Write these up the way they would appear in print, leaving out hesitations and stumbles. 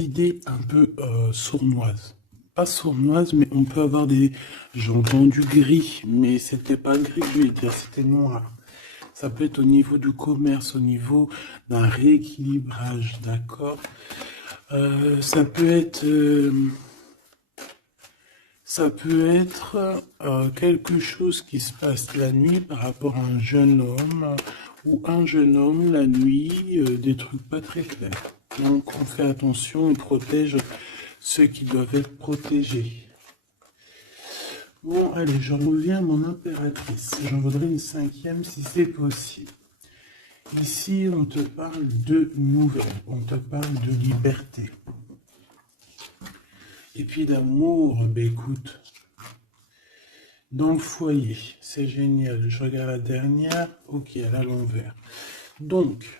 idée un peu sournoise. Pas sournoise, mais on peut avoir des... J'ai entendu gris, mais c'était pas gris, je vais dire, c'était noir. Ça peut être au niveau du commerce, au niveau d'un rééquilibrage, d'accord. Ça peut être... quelque chose qui se passe la nuit par rapport à un jeune homme ou un jeune homme la nuit, des trucs pas très clairs. Donc on fait attention, on protège ceux qui doivent être protégés. Bon, allez, j'en reviens à mon impératrice. J'en voudrais une cinquième si c'est possible. Ici, on te parle de nouvelles, on te parle de liberté. Et puis d'amour, ben écoute, dans le foyer, c'est génial. Je regarde la dernière, ok, elle a l'envers. Donc,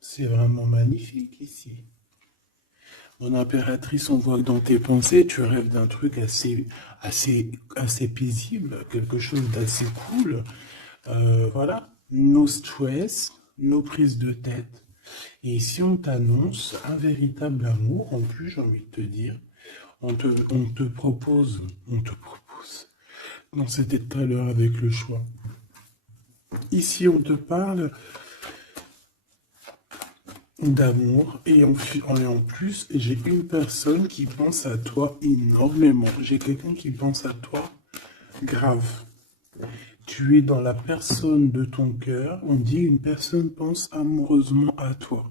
c'est vraiment magnifique ici. Mon impératrice, on voit que dans tes pensées, tu rêves d'un truc assez paisible, quelque chose d'assez cool. Voilà, no stress, no prise de tête. Et si on t'annonce un véritable amour, en plus, j'ai envie de te dire, on te propose, non, c'était tout à l'heure avec le choix. Ici, on te parle d'amour et en plus, j'ai une personne qui pense à toi énormément. J'ai quelqu'un qui pense à toi grave. Tu es dans la personne de ton cœur. On dit une personne pense amoureusement à toi.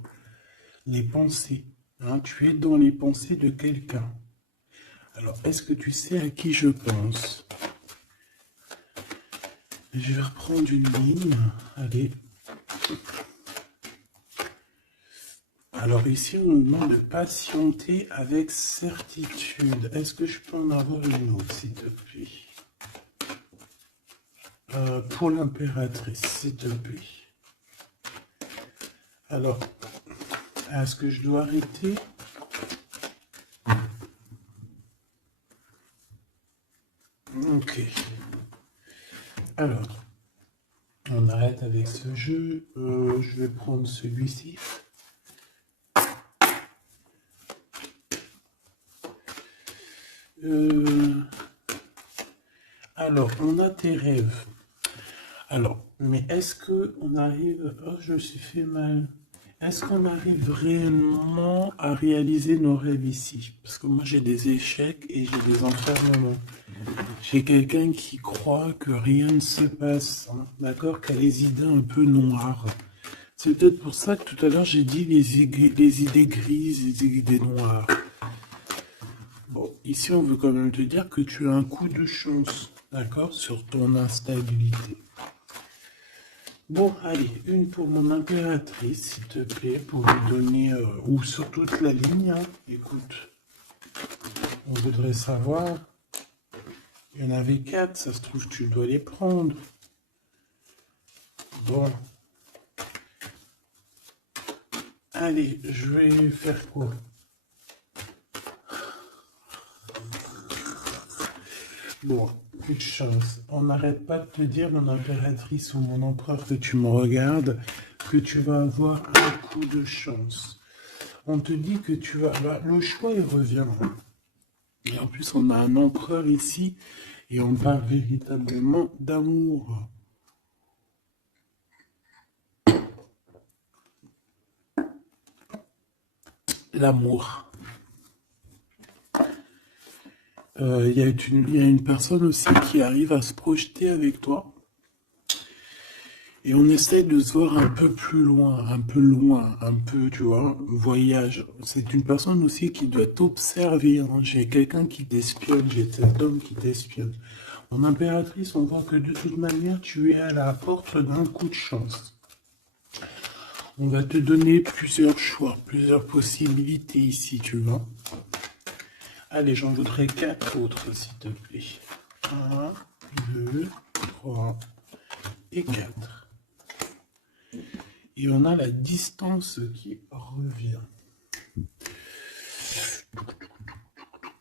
Les pensées. Hein, tu es dans les pensées de quelqu'un. Alors, est-ce que tu sais à qui je pense? Je vais reprendre une ligne. Allez. Alors ici, on nous demande de patienter avec certitude. Est-ce que je peux en avoir une autre, s'il te plaît? Pour l'impératrice, s'il te plaît. Alors, est-ce que je dois arrêter? Ok. Alors, on arrête avec ce jeu. Je vais prendre celui-ci. Alors, on a tes rêves. Alors, mais est-ce que on arrive... Oh, je me suis fait mal. Est-ce qu'on arrive réellement à réaliser nos rêves ici? Parce que moi, j'ai des échecs et j'ai des enfermements. J'ai quelqu'un qui croit que rien ne se passe, hein, d'accord? Qui a les idées un peu noires. C'est peut-être pour ça que tout à l'heure, j'ai dit les idées grises, les idées noires. Bon, ici, on veut quand même te dire que tu as un coup de chance, d'accord? Sur ton instabilité. Bon, allez, une pour mon impératrice, s'il te plaît, pour lui donner, ou sur toute la ligne, hein. Écoute, on voudrait savoir, il y en avait 4, ça se trouve, tu dois les prendre. Bon. Allez, je vais faire quoi? Bon, plus de chance. On n'arrête pas de te dire, mon impératrice ou mon empereur, que tu me regardes, que tu vas avoir un coup de chance. On te dit que tu vas... Bah, le choix, il revient. Et en plus, on a un empereur ici, et on parle véritablement d'amour. L'amour. Il y a une personne aussi qui arrive à se projeter avec toi. Et on essaie de se voir un peu plus loin, un peu, tu vois, voyage. C'est une personne aussi qui doit t'observer, hein. J'ai quelqu'un qui t'espionne, j'ai cet homme qui t'espionne. Mon impératrice, on voit que de toute manière, tu es à la porte d'un coup de chance. On va te donner plusieurs choix, plusieurs possibilités ici, tu vois. Allez, j'en voudrais 4 autres, s'il te plaît. 1, 2, 3 et 4. Et on a la distance qui revient.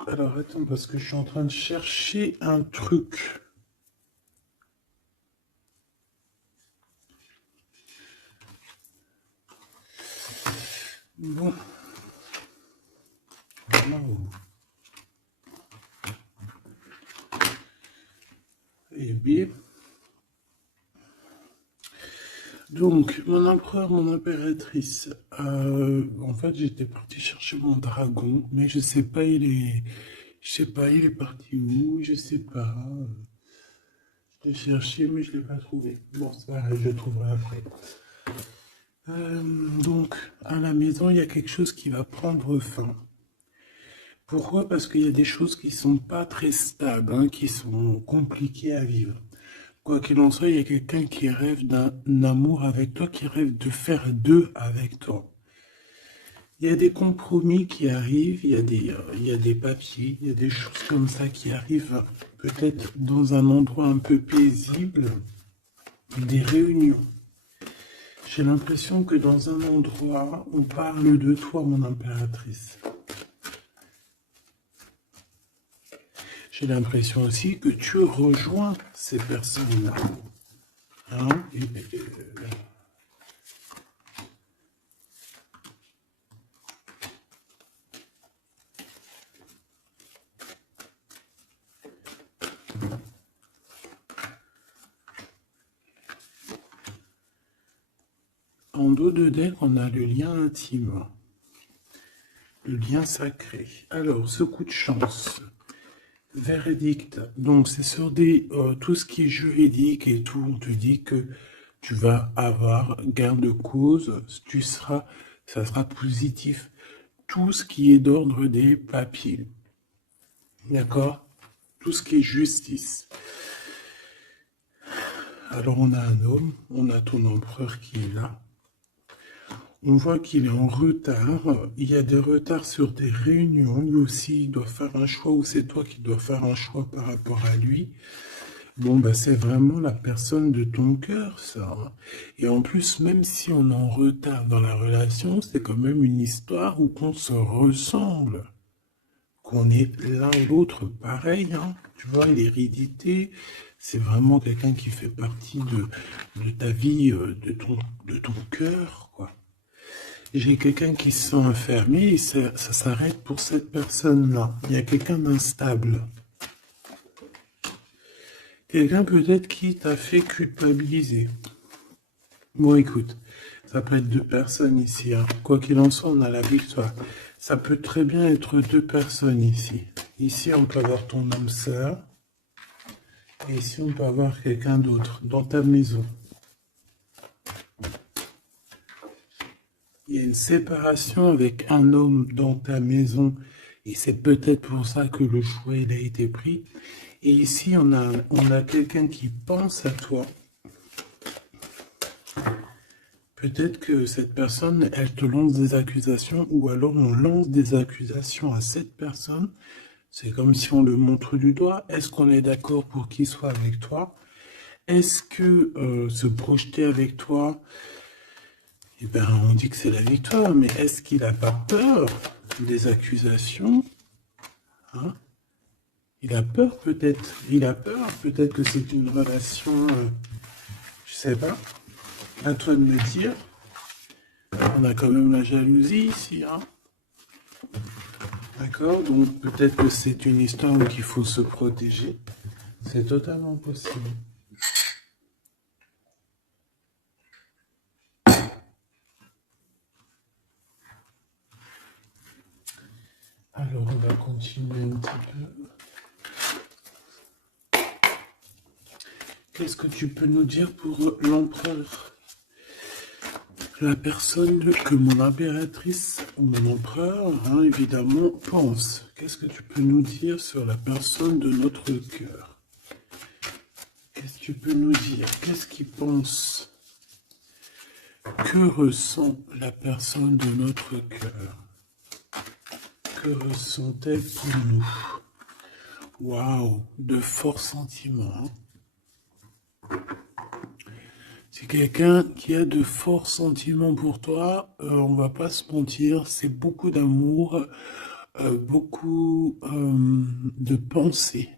Alors attends, parce que je suis en train de chercher un truc. Bon. Waouh. Et bien. Donc, mon empereur, mon impératrice. En fait, j'étais parti chercher mon dragon, mais je sais pas, je sais pas, il est parti où, je sais pas. Je l'ai cherché, mais je l'ai pas trouvé. Bon, c'est pas grave, je le trouverai après. Donc, à la maison, il y a quelque chose qui va prendre fin. Pourquoi? Parce qu'il y a des choses qui sont pas très stables, hein, qui sont compliquées à vivre. Quoi qu'il en soit, il y a quelqu'un qui rêve d'un amour avec toi, qui rêve de faire deux avec toi. Il y a des compromis qui arrivent, il y a des papiers, il y a des choses comme ça qui arrivent peut-être dans un endroit un peu paisible, des réunions. J'ai l'impression que dans un endroit, on parle de toi, mon impératrice. J'ai l'impression aussi que tu rejoins ces personnes-là. Hein? En dos de deck, on a le lien intime, le lien sacré. Alors, ce coup de chance, verdict, donc c'est sur tout ce qui est juridique et tout, on te dit que tu vas avoir gain de cause, ça sera positif. Tout ce qui est d'ordre des papiers, d'accord? Tout ce qui est justice. Alors on a un homme, on a ton empereur qui est là. On voit qu'il est en retard, il y a des retards sur des réunions, lui aussi il doit faire un choix ou c'est toi qui dois faire un choix par rapport à lui. Bon, bah c'est vraiment la personne de ton cœur, ça. Hein. Et en plus, même si on est en retard dans la relation, c'est quand même une histoire où qu'on se ressemble, qu'on est l'un l'autre pareil. Hein. Tu vois, l'hérédité, c'est vraiment quelqu'un qui fait partie de ta vie, de ton cœur, quoi. J'ai quelqu'un qui se sent enfermé et ça s'arrête pour cette personne-là. Il y a quelqu'un d'instable. Quelqu'un peut-être qui t'a fait culpabiliser. Bon, écoute, ça peut être deux personnes ici. Hein. Quoi qu'il en soit, on a la victoire. Ça peut très bien être deux personnes ici. Ici, on peut avoir ton âme sœur. Et ici, on peut avoir quelqu'un d'autre dans ta maison. Il y a une séparation avec un homme dans ta maison et c'est peut-être pour ça que le choix il a été pris. Et ici, on a quelqu'un qui pense à toi. Peut-être que cette personne, elle te lance des accusations ou alors on lance des accusations à cette personne. C'est comme si on le montre du doigt. Est-ce qu'on est d'accord pour qu'il soit avec toi? Est-ce que se projeter avec toi... Eh bien, on dit que c'est la victoire, mais est-ce qu'il n'a pas peur des accusations? Hein? Il a peur peut-être. Il a peur peut-être que c'est une relation... je sais pas. À toi de me dire. On a quand même la jalousie ici. Hein? D'accord? Donc peut-être que c'est une histoire où il faut se protéger. C'est totalement possible. Alors, on va continuer un petit peu. Qu'est-ce que tu peux nous dire pour l'empereur? La personne que mon impératrice ou mon empereur, hein, évidemment, pense. Qu'est-ce que tu peux nous dire sur la personne de notre cœur? Qu'est-ce que tu peux nous dire? Qu'est-ce qu'il pense? Que ressent la personne de notre cœur? Que ressent-elle pour nous? Waouh, de forts sentiments. C'est quelqu'un qui a de forts sentiments pour toi, on va pas se mentir, c'est beaucoup d'amour, beaucoup de pensées.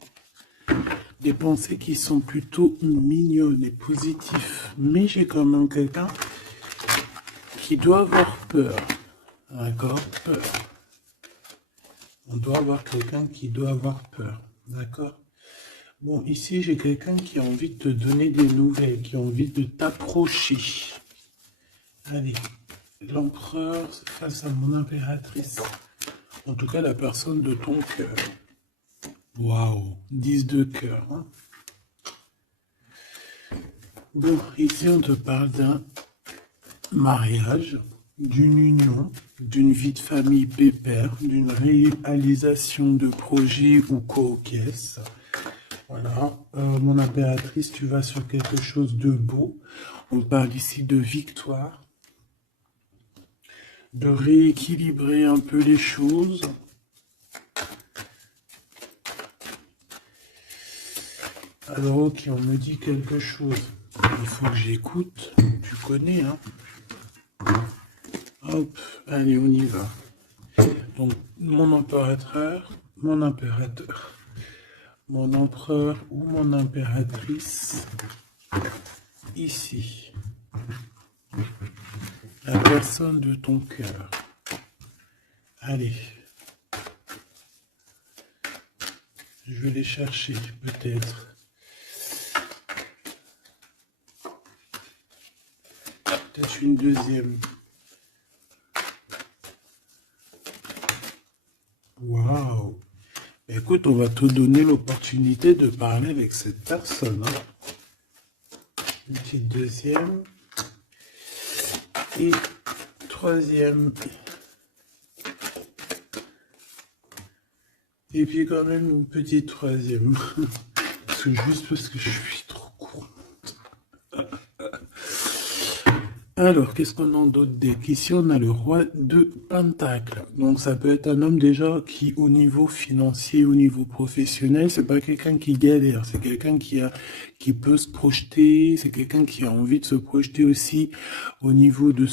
Des pensées qui sont plutôt mignonnes et positives. Mais j'ai quand même quelqu'un qui doit avoir peur. D'accord? Peur. On doit avoir quelqu'un qui doit avoir peur. D'accord? Bon, ici, j'ai quelqu'un qui a envie de te donner des nouvelles, qui a envie de t'approcher. Allez, l'empereur face à mon impératrice. En tout cas, la personne de ton cœur. Waouh, 10 de cœur. Hein. Bon, ici, on te parle d'un mariage, d'une union, d'une vie de famille pépère, d'une réalisation de projets ou co-caisse. Voilà, mon impératrice, tu vas sur quelque chose de beau. On parle ici de victoire, de rééquilibrer un peu les choses. Alors, ok, on me dit quelque chose. Il faut que j'écoute. Tu connais, hein? Hop, allez, on y va. Donc, mon impérateur, mon empereur ou mon impératrice, ici. La personne de ton cœur. Allez. Je vais les chercher, peut-être. Peut-être une deuxième. Waouh! Écoute, on va te donner l'opportunité de parler avec cette personne. Hein. Une petite deuxième. Et troisième. Et puis quand même une petite troisième. Juste parce que je suis trop court. Alors, qu'est-ce qu'on a d'autre deck? Ici, on a le roi de Pentacle. Donc, ça peut être un homme déjà qui, au niveau financier, au niveau professionnel, c'est pas quelqu'un qui galère. C'est quelqu'un qui peut se projeter. C'est quelqu'un qui a envie de se projeter aussi au niveau de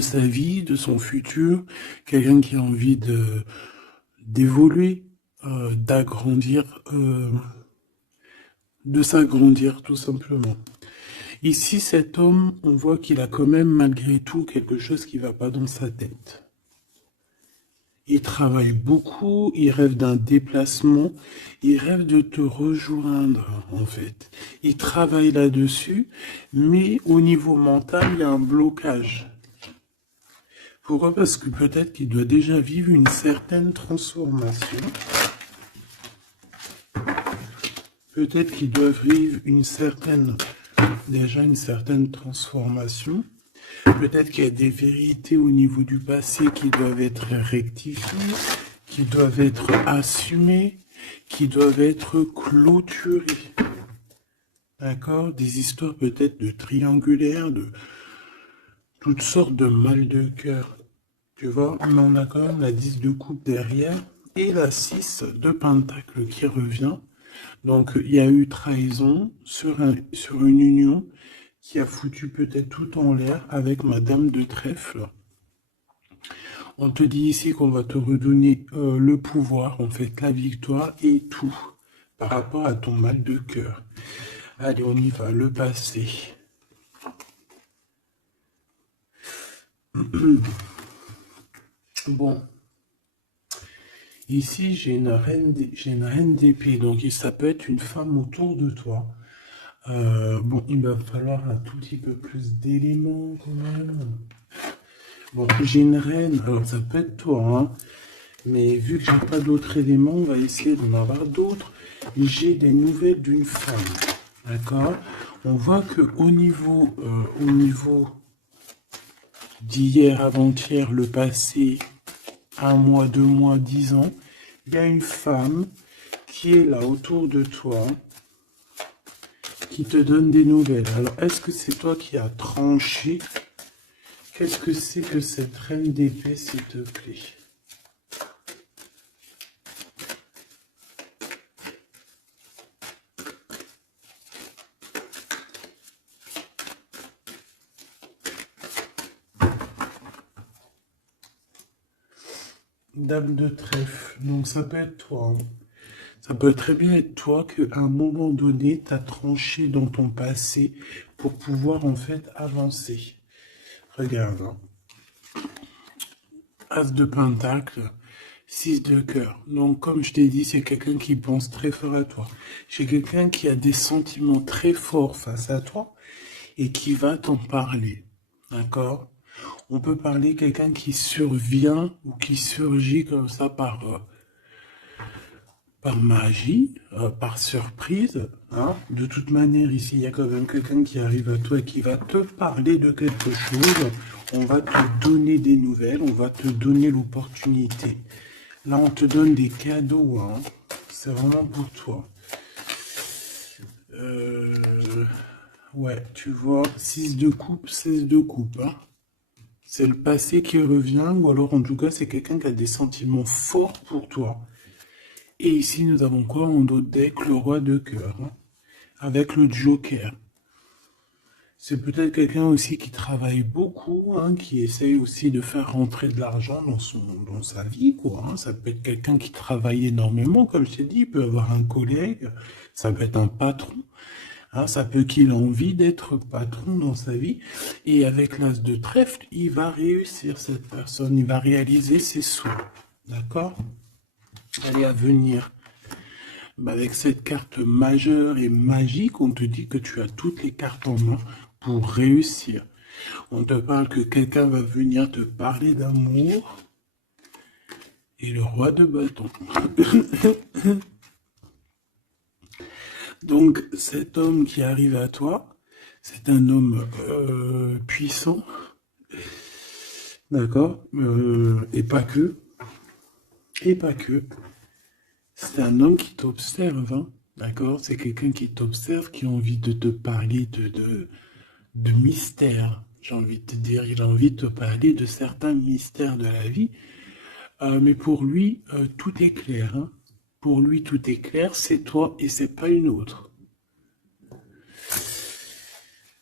sa vie, de son futur. Quelqu'un qui a envie d'évoluer, d'agrandir, de s'agrandir, tout simplement. Ici, cet homme, on voit qu'il a quand même malgré tout quelque chose qui ne va pas dans sa tête. Il travaille beaucoup, il rêve d'un déplacement, il rêve de te rejoindre en fait. Il travaille là-dessus, mais au niveau mental, il y a un blocage. Pourquoi? Parce que peut-être qu'il doit déjà vivre une certaine transformation. Peut-être qu'il doit vivre déjà une certaine transformation. Peut-être qu'il y a des vérités au niveau du passé qui doivent être rectifiées, qui doivent être assumées, qui doivent être clôturées. D'accord? Des histoires peut-être de triangulaires, de toutes sortes de mal de cœur. Tu vois? Mais on a quand même la 10 de coupe derrière et la 6 de pentacle qui revient. Donc, il y a eu trahison sur une union qui a foutu peut-être tout en l'air avec Madame de Trèfle. On te dit ici qu'on va te redonner le pouvoir, en fait, la victoire et tout par rapport à ton mal de cœur. Allez, on y va, le passé. Bon. Ici, j'ai une reine d'épée, donc ça peut être une femme autour de toi. Bon, il va falloir un tout petit peu plus d'éléments quand même. Bon, j'ai une reine, alors ça peut être toi, hein, mais vu que j'ai pas d'autres éléments, on va essayer d'en avoir d'autres. J'ai des nouvelles d'une femme, d'accord? On voit que au niveau d'hier, avant-hier, le passé, 1 mois, 2 mois, 10 ans, il y a une femme qui est là autour de toi, qui te donne des nouvelles. Alors, est-ce que c'est toi qui as tranché? Qu'est-ce que c'est que cette reine d'épée, s'il te plaît? Dame de trèfle. Donc, ça peut être toi. Hein. Ça peut très bien être toi qu'à un moment donné, tu as tranché dans ton passé pour pouvoir en fait avancer. Regarde. Hein. As de pentacle. 6 de cœur. Donc, comme je t'ai dit, c'est quelqu'un qui pense très fort à toi. C'est quelqu'un qui a des sentiments très forts face à toi et qui va t'en parler. D'accord? On peut parler quelqu'un qui survient ou qui surgit comme ça par magie, par surprise. Hein. De toute manière, ici, il y a quand même quelqu'un qui arrive à toi et qui va te parler de quelque chose. On va te donner des nouvelles, on va te donner l'opportunité. Là, on te donne des cadeaux. Hein. C'est vraiment pour toi. Ouais, tu vois, 6 de coupe, 16 de coupe. Hein. C'est le passé qui revient, ou alors en tout cas, c'est quelqu'un qui a des sentiments forts pour toi. Et ici, nous avons quoi en dos de deck? Le roi de cœur, hein, avec le joker. C'est peut-être quelqu'un aussi qui travaille beaucoup, hein, qui essaye aussi de faire rentrer de l'argent dans sa vie, quoi. Hein. Ça peut être quelqu'un qui travaille énormément, comme je t'ai dit, il peut avoir un collègue, ça peut être un patron. Hein, ça peut qu'il ait envie d'être patron dans sa vie. Et avec l'as de trèfle, il va réussir, cette personne. Il va réaliser ses souhaits. D'accord? Elle est à venir. Bah, avec cette carte majeure et magique, on te dit que tu as toutes les cartes en main pour réussir. On te parle que quelqu'un va venir te parler d'amour. Et le roi de bâton. Donc, cet homme qui arrive à toi, c'est un homme puissant, d'accord, et pas que, c'est un homme qui t'observe, hein, d'accord, c'est quelqu'un qui t'observe, qui a envie de te parler de mystères, j'ai envie de te dire, il a envie de te parler de certains mystères de la vie, mais pour lui, tout est clair, hein. Pour lui, tout est clair, c'est toi et c'est pas une autre.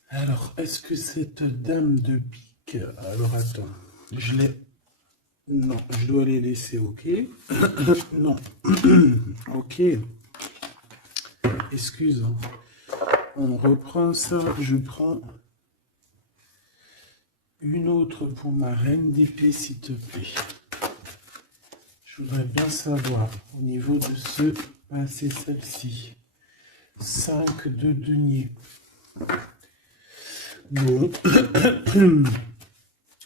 Alors, est-ce que cette dame de pique... Alors, attends, je l'ai... Non, je dois les laisser, ok. Non. Ok. Excuse. Hein. On reprend ça, je prends une autre pour ma reine d'épée, s'il te plaît. Je voudrais bien savoir, au niveau de ce... Ah, c'est celle-ci. 5 de denier. Bon.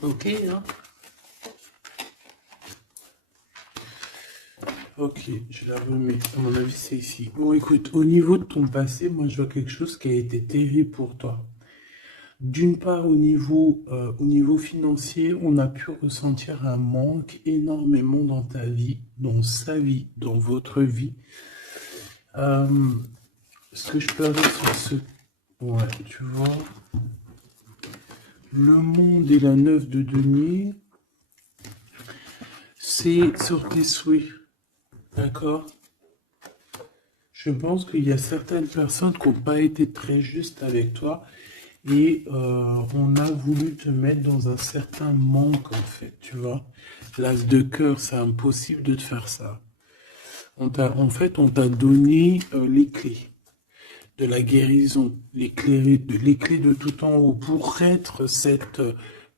Ok, hein. Ok, je la remets. À mon avis, c'est ici. Bon, écoute, au niveau de ton passé, moi, je vois quelque chose qui a été terrible pour toi. D'une part, au niveau financier, on a pu ressentir un manque énormément dans ta vie, dans sa vie, dans votre vie. Ce que je peux avoir sur ce... Ouais, tu vois. Le monde et la 9 de denier, c'est sur tes souhaits. D'accord? Je pense qu'il y a certaines personnes qui n'ont pas été très justes avec toi et on a voulu te mettre dans un certain manque, en fait, tu vois. L'as de cœur, c'est impossible de te faire ça. On t'a donné les clés de la guérison, les clés de tout en haut pour être cette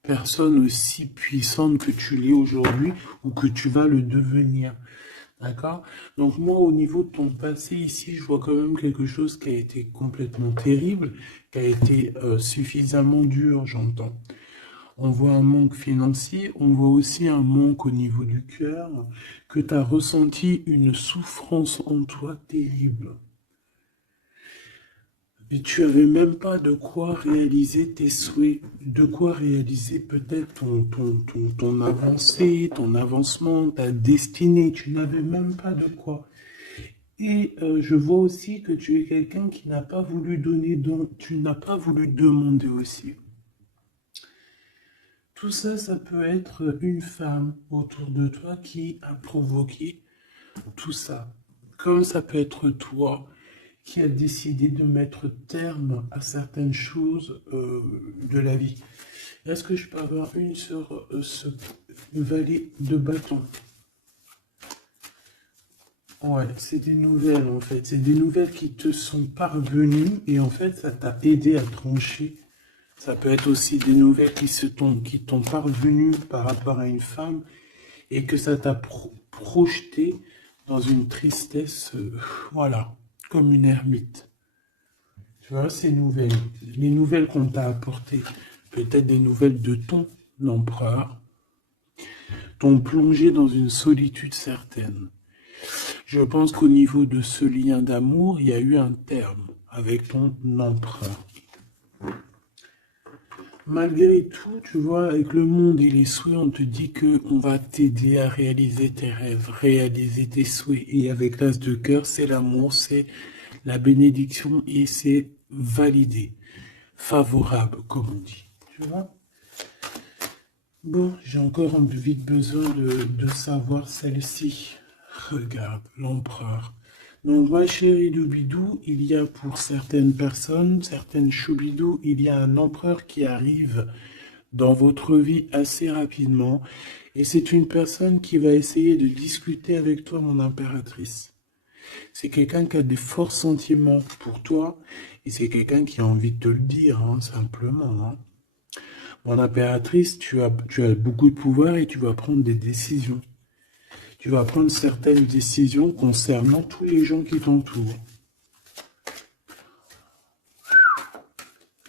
personne aussi puissante que tu l'es aujourd'hui ou que tu vas le devenir. D'accord? Donc moi, au niveau de ton passé ici, je vois quand même quelque chose qui a été complètement terrible, qui a été suffisamment dur, j'entends. On voit un manque financier, on voit aussi un manque au niveau du cœur, que tu as ressenti une souffrance en toi terrible. Et tu n'avais même pas de quoi réaliser tes souhaits, de quoi réaliser peut-être ton avancée, ton avancement, ta destinée. Tu n'avais même pas de quoi. Et je vois aussi que tu es quelqu'un qui n'a pas voulu donner, donc tu n'as pas voulu demander aussi. Tout ça, ça peut être une femme autour de toi qui a provoqué tout ça. Comme ça peut être toi qui a décidé de mettre terme à certaines choses de la vie. Est-ce que je peux avoir une sur ce valet de bâton? Ouais, c'est des nouvelles en fait. C'est des nouvelles qui te sont parvenues et en fait, ça t'a aidé à trancher. Ça peut être aussi des nouvelles qui t'ont parvenues par rapport à une femme et que ça t'a projeté dans une tristesse, voilà, comme une ermite. Tu vois, ces nouvelles, les nouvelles qu'on t'a apportées, peut-être des nouvelles de ton empereur, t'ont plongé dans une solitude certaine. Je pense qu'au niveau de ce lien d'amour, il y a eu un terme avec ton empereur. Malgré tout, tu vois, avec le monde et les souhaits, on te dit que on va t'aider à réaliser tes rêves, réaliser tes souhaits. Et avec l'as de cœur, c'est l'amour, c'est la bénédiction et c'est validé, favorable, comme on dit. Tu vois? Bon, j'ai encore vite besoin de savoir celle-ci. Regarde, l'empereur. Donc, ma chérie Doubidou, il y a pour certaines personnes, certaines choubidou, il y a un empereur qui arrive dans votre vie assez rapidement. Et c'est une personne qui va essayer de discuter avec toi, mon impératrice. C'est quelqu'un qui a des forts sentiments pour toi. Et c'est quelqu'un qui a envie de te le dire, hein, simplement. Hein. Mon impératrice, tu as beaucoup de pouvoir et tu vas prendre des décisions. Tu vas prendre certaines décisions concernant tous les gens qui t'entourent.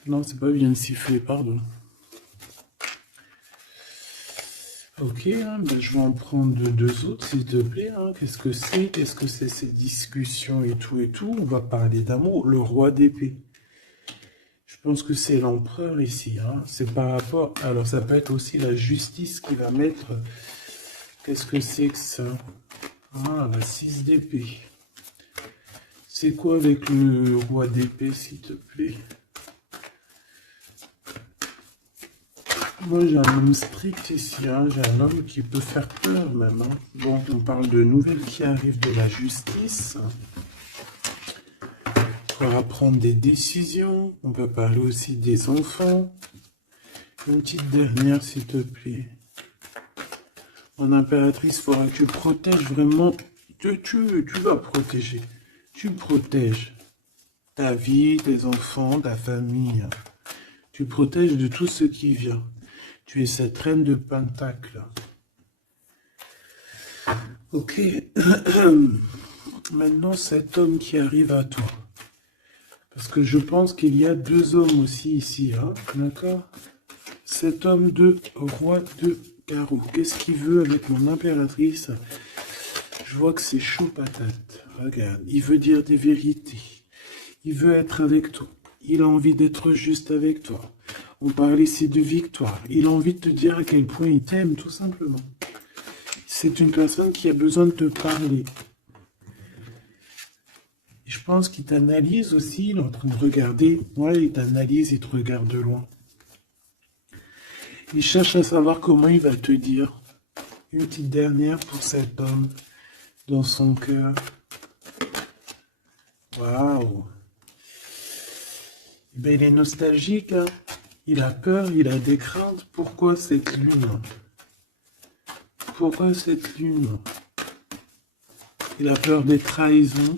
Non, c'est pas bien sifflé, pardon. Ok, hein, ben je vais en prendre deux autres, s'il te plaît. Hein. Qu'est-ce que c'est? Qu'est-ce que c'est ces discussions et tout et tout? On va parler d'amour. Le roi d'épée. Je pense que c'est l'empereur ici. Hein. C'est par rapport... Alors, ça peut être aussi la justice qui va mettre... Qu'est-ce que c'est que ça? Ah, la 6 d'épée. C'est quoi avec le roi d'épée, s'il te plaît? Moi, j'ai un homme strict ici. Hein. J'ai un homme qui peut faire peur, même. Hein. Bon, on parle de nouvelles qui arrivent de la justice. Il faudra prendre des décisions. On peut parler aussi des enfants. Une petite dernière, s'il te plaît. Mon impératrice, il faudra que tu protèges vraiment. Tu vas protéger. Tu protèges ta vie, tes enfants, ta famille. Tu protèges de tout ce qui vient. Tu es cette reine de Pentacle. Ok. Maintenant, cet homme qui arrive à toi. Parce que je pense qu'il y a deux hommes aussi ici. Hein, d'accord? Cet homme de roi de carreau. Qu'est-ce qu'il veut avec mon impératrice? Je vois que c'est chaud patate. Regarde, il veut dire des vérités. Il veut être avec toi. Il a envie d'être juste avec toi. On parle ici de victoire. Il a envie de te dire à quel point il t'aime, tout simplement. C'est une personne qui a besoin de te parler. Et je pense qu'il t'analyse aussi. Il est en train de regarder. Ouais, il t'analyse, il te regarde de loin. Il cherche à savoir comment il va te dire. Une petite dernière pour cet homme dans son cœur. Waouh! Ben, il est nostalgique, hein? Il a peur, il a des craintes. Pourquoi cette lune? Pourquoi cette lune? Il a peur des trahisons.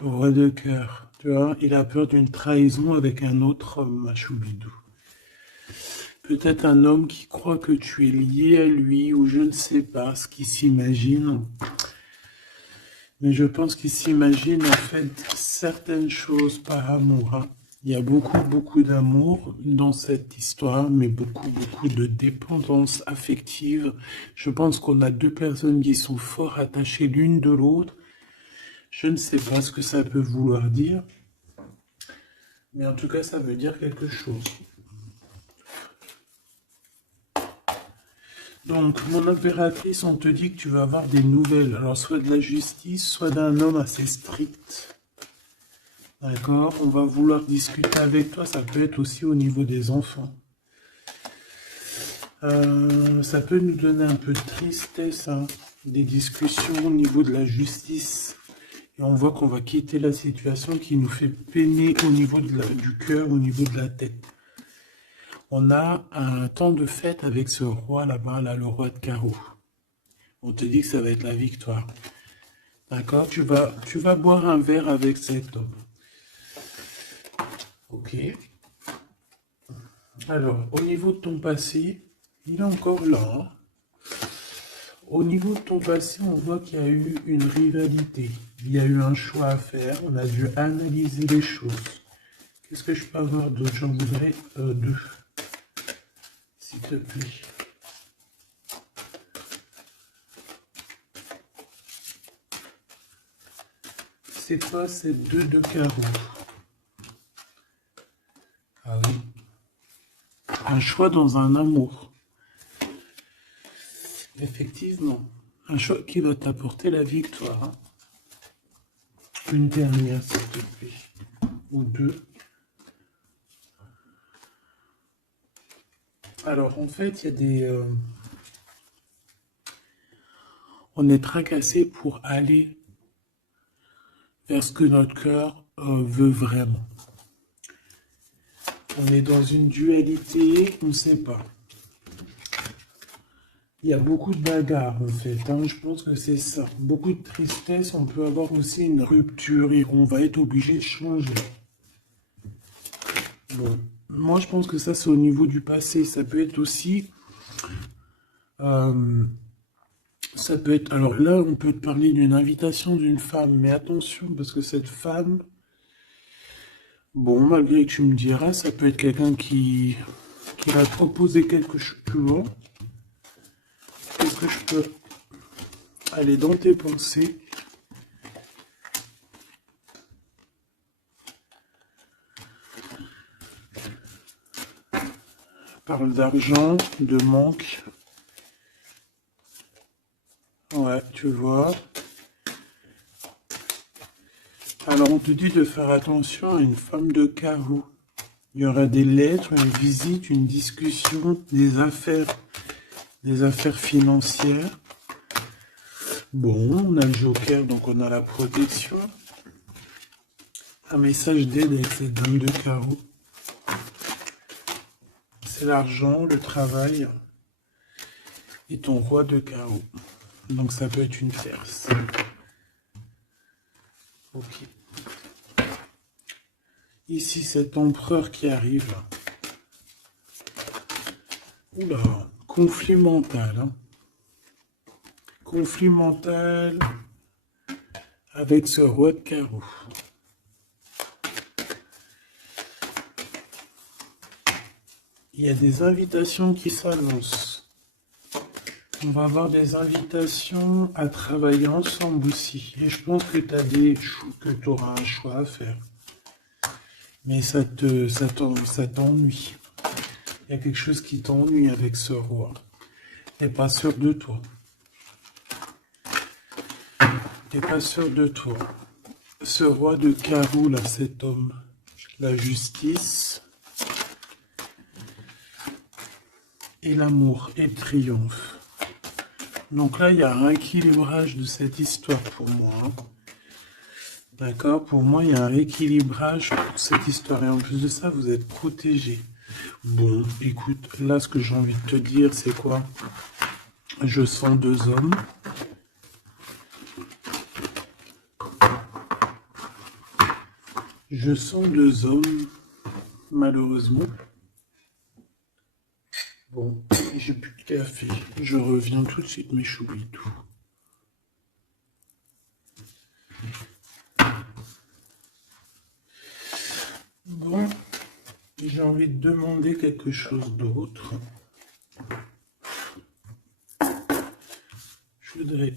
Roi de cœur, tu vois, il a peur d'une trahison avec un autre homme, Choubidou. Peut-être un homme qui croit que tu es lié à lui, ou je ne sais pas ce qu'il s'imagine. Mais je pense qu'il s'imagine en fait certaines choses par amour. Hein. Il y a beaucoup d'amour dans cette histoire, mais beaucoup de dépendance affective. Je pense qu'on a deux personnes qui sont fort attachées l'une de l'autre. Je ne sais pas ce que ça peut vouloir dire, mais en tout cas, ça veut dire quelque chose. Donc, mon impératrice, on te dit que tu vas avoir des nouvelles. Alors, soit de la justice, soit d'un homme assez strict. D'accord? On va vouloir discuter avec toi. Ça peut être aussi au niveau des enfants. Ça peut nous donner un peu de tristesse, hein, des discussions au niveau de la justice. Et on voit qu'on va quitter la situation qui nous fait peiner au niveau du cœur, au niveau de la tête. On a un temps de fête avec ce roi là-bas, là, le roi de carreau. On te dit que ça va être la victoire. D'accord? Tu vas boire un verre avec cet homme. Ok. Alors, au niveau de ton passé, il est encore là, hein. Au niveau de ton passé, on voit qu'il y a eu une rivalité. Il y a eu un choix à faire. On a dû analyser les choses. Qu'est-ce que je peux avoir d'autre? J'en voudrais deux, s'il te plaît. C'est quoi ces deux de carreau? Ah oui. Un choix dans un amour. Effectivement. Un choix qui va t'apporter la victoire, hein. Une dernière, s'il te plaît. Ou deux. Alors, en fait, il y a des... on est tracassé pour aller vers ce que notre cœur veut vraiment. On est dans une dualité, on ne sait pas. Il y a beaucoup de bagarres en fait, hein. Je pense que c'est ça. Beaucoup de tristesse, on peut avoir aussi une rupture et on va être obligé de changer. Bon, moi je pense que ça c'est au niveau du passé. Ça peut être aussi... ça peut être... Alors là, on peut te parler d'une invitation d'une femme, mais attention, parce que cette femme... Bon, malgré que tu me diras, ça peut être quelqu'un qui va te proposer quelque chose plus loin. Est-ce que je peux aller dans tes pensées? Parle d'argent, de manque. Ouais, tu vois. Alors on te dit de faire attention à une femme de carreau. Il y aura des lettres, une visite, une discussion, des affaires financières. Bon, on a le joker, donc on a la protection. Un message d'aide avec cette dame de carreau. C'est l'argent, le travail et ton roi de carreau. Donc ça peut être une tierce. Ok. Ici, cet empereur qui arrive. Oula, conflit mental, hein. Conflit mental avec ce roi de carreau. Il y a des invitations qui s'annoncent. On va avoir des invitations à travailler ensemble aussi. Et je pense que tu auras un choix à faire. Mais ça t'ennuie. Il y a quelque chose qui t'ennuie avec ce roi. T'es pas sûr de toi. T'es pas sûr de toi. Ce roi de carreau, là, cet homme, la justice et l'amour et le triomphe. Donc là, il y a un rééquilibrage de cette histoire pour moi, hein. D'accord? Pour moi, il y a un rééquilibrage pour cette histoire. Et en plus de ça, vous êtes protégés. Bon, écoute, là, ce que j'ai envie de te dire, c'est quoi? Je sens deux hommes. Je sens deux hommes, malheureusement. Bon, j'ai plus de café. Je reviens tout de suite, mes choubitou. Bon, j'ai envie de demander quelque chose d'autre. Je voudrais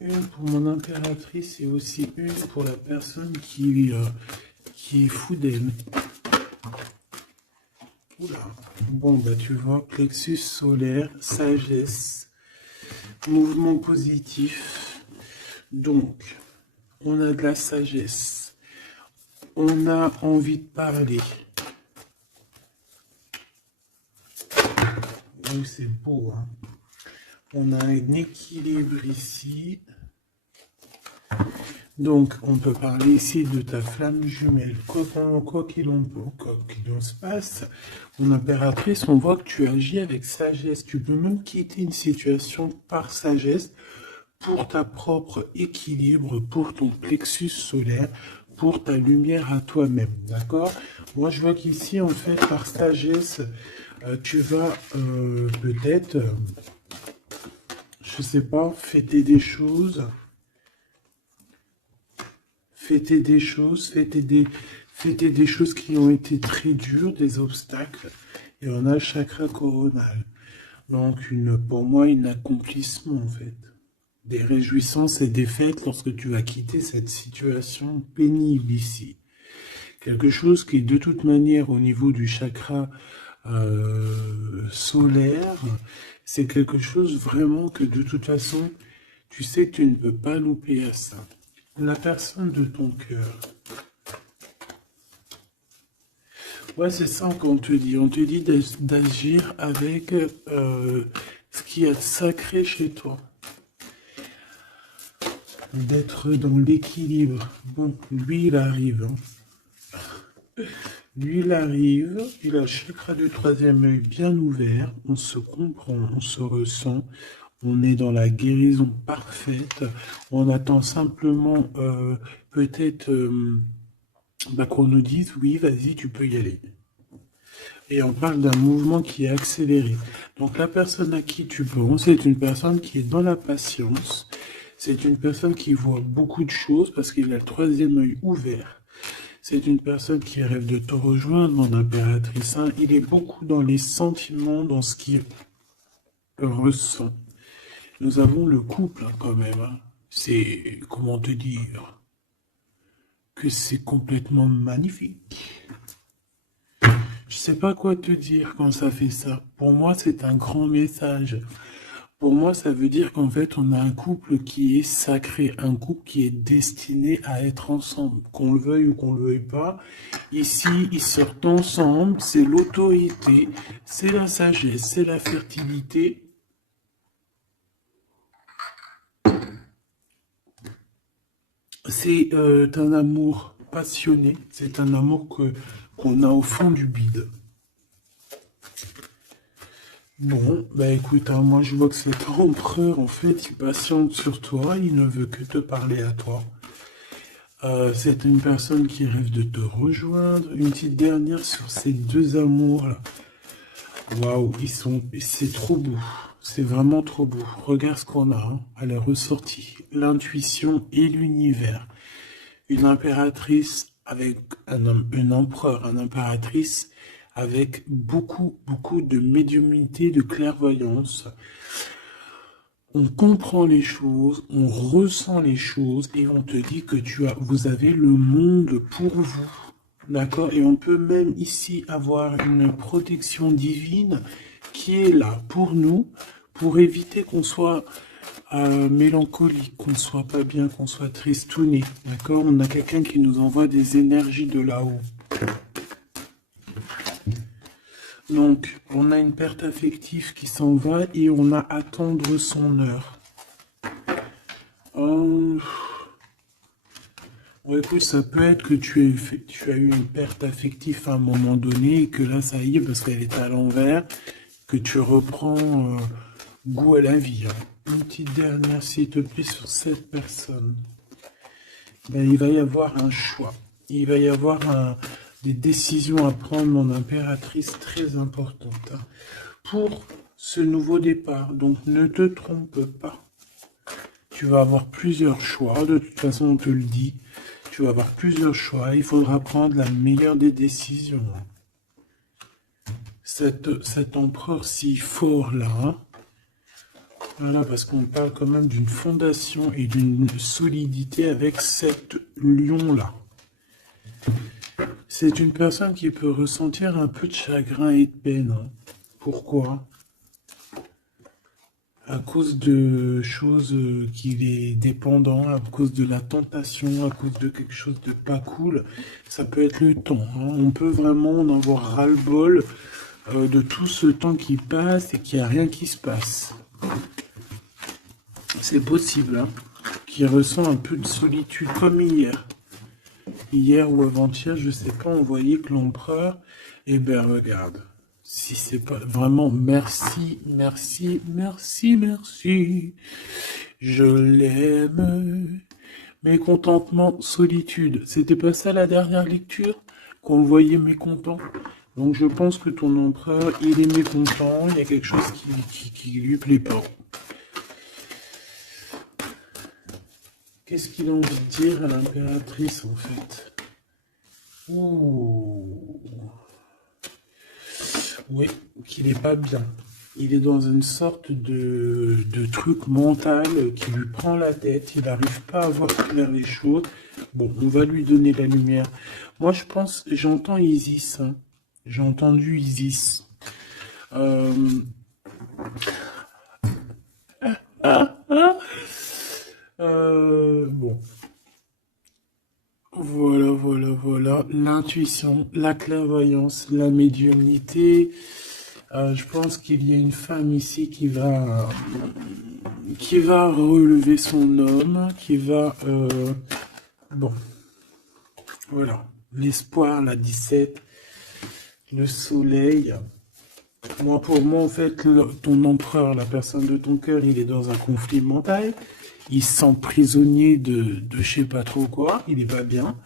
une pour mon impératrice et aussi une pour la personne qui est fou d'elle. Oula. Bon, bah tu vois, plexus solaire, sagesse, mouvement positif. Donc, on a de la sagesse. On a envie de parler. Oui, c'est beau, hein. On a un équilibre ici. Donc, on peut parler ici de ta flamme jumelle. Quoi qu'il en se passe, mon impératrice, on voit que tu agis avec sagesse. Tu peux même quitter une situation par sagesse pour ta propre équilibre, pour ton plexus solaire, pour ta lumière à toi-même, d'accord? Moi, je vois qu'ici, en fait, par sagesse, tu vas peut-être, je sais pas, fêter des choses, fêter des choses qui ont été très dures, des obstacles, et on a le chakra coronal. Donc, pour moi, un accomplissement, en fait. Des réjouissances et des fêtes lorsque tu vas quitter cette situation pénible ici. Quelque chose qui, de toute manière, au niveau du chakra solaire, c'est quelque chose vraiment que, de toute façon, tu sais que tu ne peux pas louper à ça. La personne de ton cœur. Ouais, c'est ça qu'on te dit. On te dit d'agir avec ce qui est sacré chez toi. D'être dans l'équilibre. Bon, lui, il arrive. Lui, il arrive. Il a le chakra du troisième œil bien ouvert. On se comprend, on se ressent. On est dans la guérison parfaite. On attend simplement peut-être qu'on nous dise, oui, vas-y, tu peux y aller. Et on parle d'un mouvement qui est accéléré. Donc la personne à qui tu penses, c'est une personne qui est dans la patience. C'est une personne qui voit beaucoup de choses parce qu'il a le troisième œil ouvert. C'est une personne qui rêve de te rejoindre, mon impératrice. Hein. Il est beaucoup dans les sentiments, dans ce qu'il ressent. Nous avons le couple hein, quand même. Hein. C'est, comment te dire, que c'est complètement magnifique. Je sais pas quoi te dire quand ça fait ça. Pour moi, c'est un grand message. Pour moi, ça veut dire qu'en fait, on a un couple qui est sacré, un couple qui est destiné à être ensemble, qu'on le veuille ou qu'on le veuille pas. Ici, ils sortent ensemble, c'est l'autorité, c'est la sagesse, c'est la fertilité. C'est un amour passionné, c'est un amour qu'on a au fond du bide. Bon, bah écoute, hein, moi je vois que cet empereur, en fait, il patiente sur toi, il ne veut que te parler à toi. C'est une personne qui rêve de te rejoindre. Une petite dernière sur ces deux amours-là. Waouh, c'est trop beau. C'est vraiment trop beau. Regarde ce qu'on a hein, à la ressortie. L'intuition et l'univers. Une impératrice avec un empereur, une impératrice avec beaucoup de médiumnité, de clairvoyance. On comprend les choses, on ressent les choses et on te dit que vous avez le monde pour vous. D'accord? Et on peut même ici avoir une protection divine qui est là pour nous, pour éviter qu'on soit mélancolique, qu'on soit pas bien, qu'on soit tristouné. D'accord? On a quelqu'un qui nous envoie des énergies de là-haut. Donc, on a une perte affective qui s'en va et on a à attendre son heure. Ouais, écoute, ça peut être que tu as eu une perte affective à un moment donné et que là, ça y est, parce qu'elle est à l'envers, que tu reprends goût à la vie. Hein. Une petite dernière, s'il te plaît, sur cette personne. Ben, il va y avoir un choix. Il va y avoir des décisions à prendre, mon impératrice, très importantes. Hein, pour ce nouveau départ. Donc, ne te trompe pas. Tu vas avoir plusieurs choix. De toute façon, on te le dit. Tu vas avoir plusieurs choix. Il faudra prendre la meilleure des décisions. Cet empereur si fort là. Hein, voilà, parce qu'on parle quand même d'une fondation et d'une solidité avec cet lion-là. C'est une personne qui peut ressentir un peu de chagrin et de peine. Hein. Pourquoi? À cause de choses qu'il est dépendant, à cause de la tentation, à cause de quelque chose de pas cool. Ça peut être le temps. Hein. On peut vraiment en avoir ras-le-bol de tout ce temps qui passe et qu'il n'y a rien qui se passe. C'est possible, hein, qu'il ressent un peu de solitude, comme hier. Hier ou avant-hier, je sais pas, on voyait que l'empereur, eh ben regarde, si c'est pas vraiment merci, je l'aime, Mécontentement, solitude. C'était pas ça la dernière lecture? Qu'on le voyait mécontent. Donc je pense que ton empereur, il est mécontent, il y a quelque chose qui lui plaît pas. Qu'est-ce qu'il a envie de dire à l'impératrice en fait? Ouh. Oui, qu'il est pas bien. Il est dans une sorte de truc mental qui lui prend la tête. Il n'arrive pas à voir clair les choses. Bon, on va lui donner la lumière. Moi, je pense, j'entends Isis. Hein. J'ai entendu Isis. Euh... Bon. Voilà. L'intuition, la clairvoyance, la médiumnité. Je pense qu'il y a une femme ici qui va relever son homme, qui va... bon, voilà. L'espoir, la 17, le soleil. Moi, pour moi, en fait, ton empereur, la personne de ton cœur, il est dans un conflit mental. Il se sent prisonnier de je sais pas trop quoi. Il est pas bien.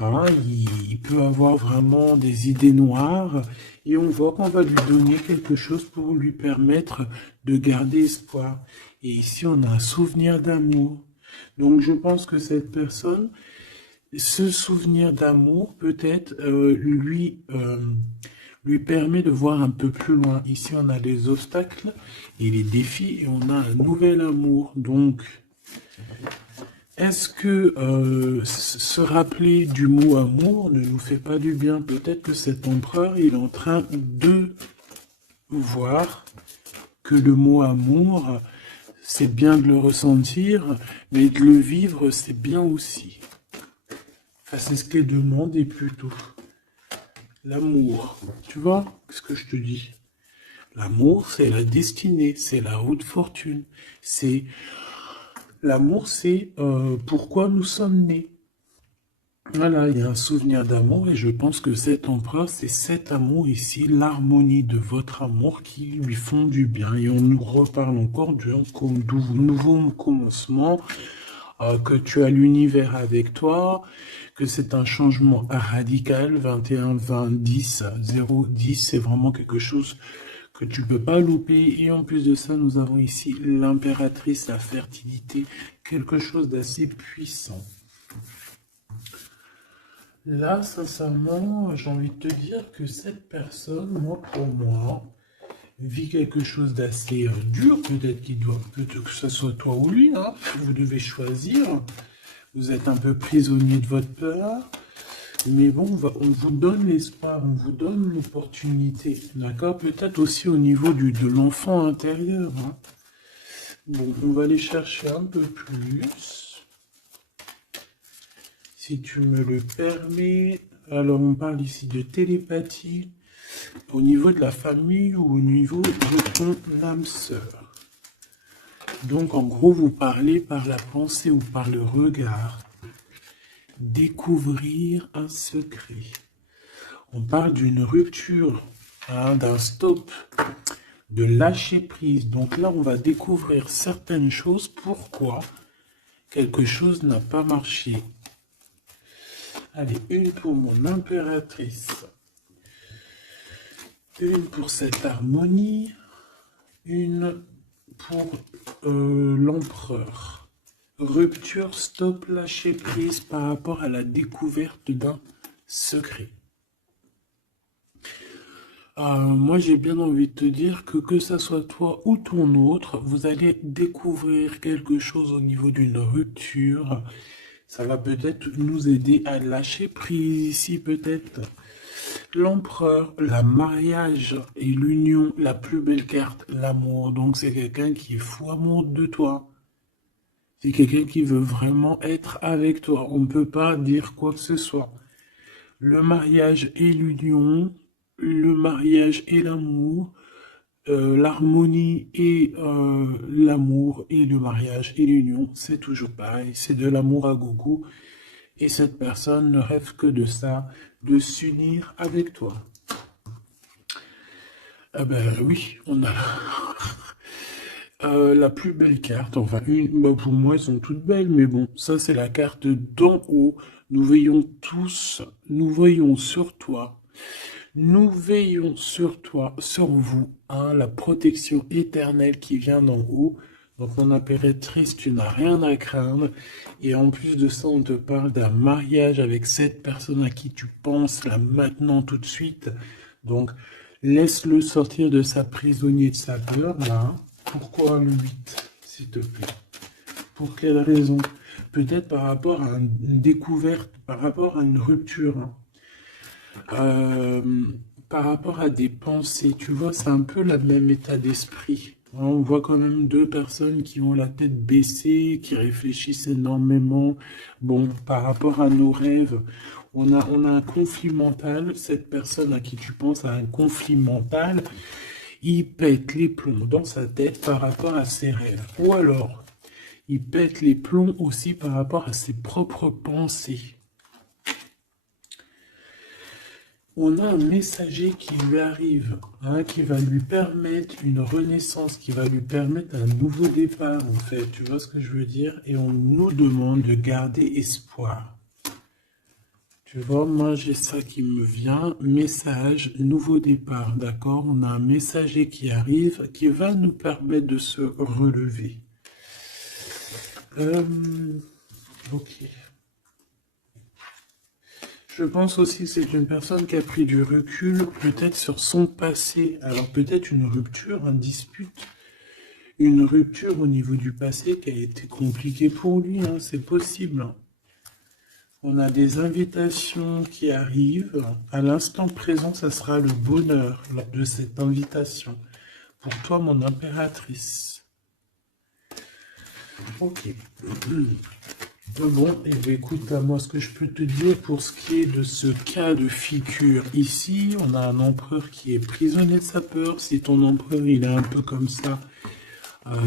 Hein, il peut avoir vraiment des idées noires. Et on voit qu'on va lui donner quelque chose pour lui permettre de garder espoir. Et ici, on a un souvenir d'amour. Donc, je pense que cette personne, ce souvenir d'amour, peut-être, lui permet de voir un peu plus loin. Ici, on a les obstacles et les défis et on a un nouvel amour. Donc, est-ce que se rappeler du mot amour ne nous fait pas du bien? Peut-être que cet empereur, il est en train de voir que le mot amour, c'est bien de le ressentir, mais de le vivre, c'est bien aussi. Enfin, c'est ce qu'elle demande et plutôt. L'amour. Tu vois ce que je te dis? L'amour, c'est la destinée, c'est la haute fortune. C'est l'amour, c'est pourquoi nous sommes nés. Voilà, il y a un souvenir d'amour et je pense que cet empereur, c'est cet amour ici, l'harmonie de votre amour qui lui font du bien. Et on nous reparle encore d'un nouveau commencement, que tu as l'univers avec toi, que c'est un changement radical, 21, 20, 10, 0, 10, c'est vraiment quelque chose que tu peux pas louper. Et en plus de ça, nous avons ici l'impératrice, la fertilité, quelque chose d'assez puissant. Là, sincèrement, j'ai envie de te dire que cette personne, moi, pour moi, vit quelque chose d'assez dur. Peut-être que ce soit toi ou lui, hein. Vous devez choisir. Vous êtes un peu prisonnier de votre peur. Mais bon, on vous donne l'espoir, on vous donne l'opportunité. D'accord? Peut-être aussi au niveau de l'enfant intérieur. Hein. Bon, on va aller chercher un peu plus. Si tu me le permets, alors on parle ici de télépathie au niveau de la famille ou au niveau de ton âme sœur. Donc en gros, vous parlez par la pensée ou par le regard. Découvrir un secret. On parle d'une rupture, hein, d'un stop, de lâcher prise. Donc là, on va découvrir certaines choses. Pourquoi quelque chose n'a pas marché. Allez, une pour mon impératrice. Une pour cette harmonie. Une pour l'empereur. Rupture, stop, lâcher prise par rapport à la découverte d'un secret. Moi, j'ai bien envie de te dire que ça soit toi ou ton autre, vous allez découvrir quelque chose au niveau d'une rupture. Ça va peut-être nous aider à lâcher prise ici, peut-être. L'empereur, le mariage et l'union, la plus belle carte, l'amour. Donc, c'est quelqu'un qui est fou amoureux de toi. C'est quelqu'un qui veut vraiment être avec toi. On ne peut pas dire quoi que ce soit. Le mariage et l'union, le mariage et l'amour, l'harmonie et l'amour et le mariage et l'union, c'est toujours pareil. C'est de l'amour à gogo. Et cette personne ne rêve que de ça, de s'unir avec toi. Ah ben oui, on a... la plus belle carte, enfin, bah, pour moi, elles sont toutes belles, mais bon, ça, c'est la carte d'en haut. Nous veillons tous, nous voyons sur toi, nous veillons sur toi, sur vous, hein, la protection éternelle qui vient d'en haut. Donc, mon impératrice, tu n'as rien à craindre. Et en plus de ça, on te parle d'un mariage avec cette personne à qui tu penses, là, maintenant, tout de suite. Donc, laisse-le sortir de sa prisonnier de sa peur, là. Pourquoi le 8, s'il te plaît? Pour quelle raison? Peut-être par rapport à une découverte, par rapport à une rupture, hein. Euh, Par rapport à des pensées, tu vois, c'est un peu le même état d'esprit. On voit quand même deux personnes qui ont la tête baissée, qui réfléchissent énormément. Bon, par rapport à nos rêves, on a un conflit mental. Cette personne à qui tu penses a un conflit mental. Il pète les plombs dans sa tête par rapport à ses rêves. Ou alors, il pète les plombs aussi par rapport à ses propres pensées. On a un messager qui lui arrive, hein, qui va lui permettre une renaissance, qui va lui permettre un nouveau départ, en fait. Tu vois ce que je veux dire? Et on nous demande de garder espoir. Tu vois, moi j'ai ça qui me vient, message, nouveau départ, d'accord? On a un messager qui arrive, qui va nous permettre de se relever. Ok. Je pense aussi que c'est une personne qui a pris du recul, peut-être sur son passé. Alors peut-être une rupture, une dispute, une rupture au niveau du passé qui a été compliquée pour lui, hein, c'est possible. On a des invitations qui arrivent. À l'instant présent, ça sera le bonheur lors de cette invitation. Pour toi, mon impératrice. Ok. Bon, et bien écoute, moi ce que je peux te dire pour ce qui est de ce cas de figure ici, on a un empereur qui est prisonnier de sa peur. Si ton empereur il est un peu comme ça,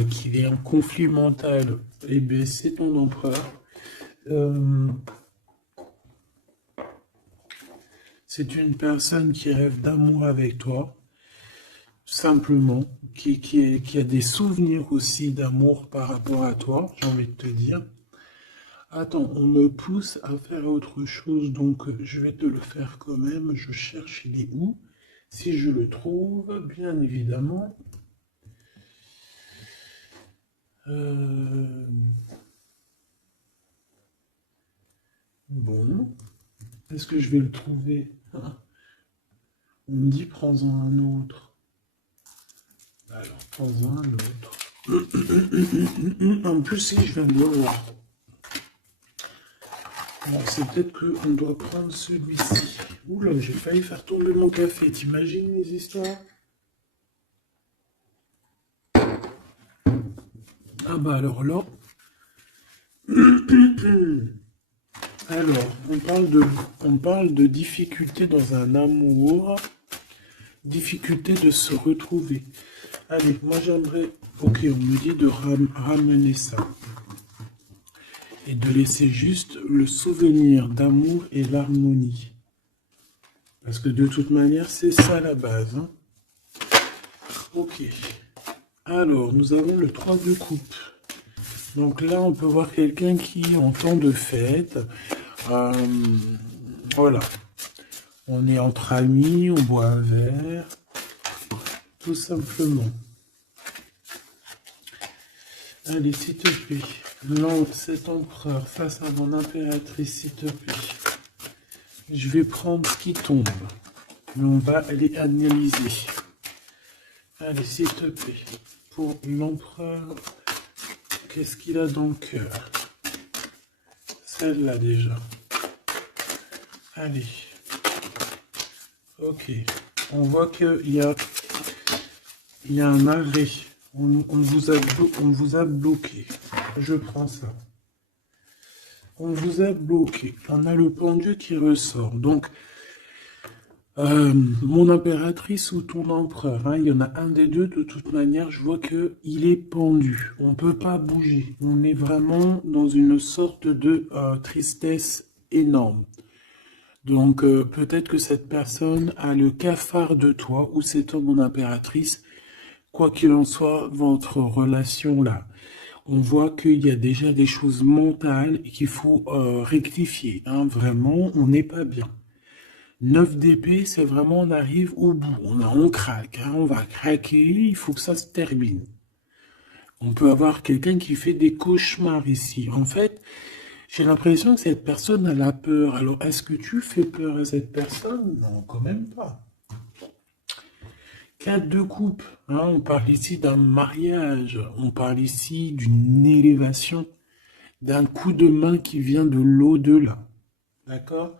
qu'il est en conflit mental, et bien c'est ton empereur. C'est une personne qui rêve d'amour avec toi, simplement, qui a des souvenirs aussi d'amour par rapport à toi, j'ai envie de te dire. Attends, on me pousse à faire autre chose, donc je vais te le faire quand même. Je cherche, il est où? Si je le trouve, bien évidemment. Bon, est-ce que je vais le trouver? On me dit prends-en un autre. Alors, prends-en un autre. En plus, si je viens de le voir. Alors, c'est peut-être qu'on doit prendre celui-ci. Oula, j'ai failli faire tomber mon café. T'imagines les histoires? Ah bah alors là... Alors, on parle de difficulté dans un amour, difficulté de se retrouver. Allez, moi j'aimerais... Ok, on me dit de ramener ça. Et de laisser juste le souvenir d'amour et l'harmonie. Parce que de toute manière, c'est ça la base. Hein. Ok. Alors, nous avons le 3 de coupe. Donc là, on peut voir quelqu'un qui, en temps de fête, voilà. On est entre amis, on boit un verre, tout simplement. Allez, s'il te plaît. Non, cet empereur face à mon impératrice, s'il te plaît. Je vais prendre ce qui tombe. Mais on va aller analyser. Allez, s'il te plaît. Pour l'empereur, qu'est-ce qu'il a dans le cœur? Celle-là déjà. Allez. Ok. On voit qu'il y a un arrêt. On vous a bloqué. Je prends ça. On vous a bloqué. On a le pendu qui ressort. Donc, mon impératrice ou ton empereur, hein, il y en a un des deux. De toute manière, je vois qu'il est pendu. On ne peut pas bouger. On est vraiment dans une sorte de tristesse énorme. Donc, peut-être que cette personne a le cafard de toi, ou cet homme, mon impératrice, quoi qu'il en soit, votre relation là, on voit qu'il y a déjà des choses mentales et qu'il faut rectifier. Hein. Vraiment, on n'est pas bien. 9 d'épée, c'est vraiment on arrive au bout. On craque, hein, on va craquer, il faut que ça se termine. On peut avoir quelqu'un qui fait des cauchemars ici. En fait, j'ai l'impression que cette personne a la peur. Alors, est-ce que tu fais peur à cette personne? Non, quand même pas. 4 de coupe, hein, on parle ici d'un mariage, on parle ici d'une élévation, d'un coup de main qui vient de l'au-delà. D'accord?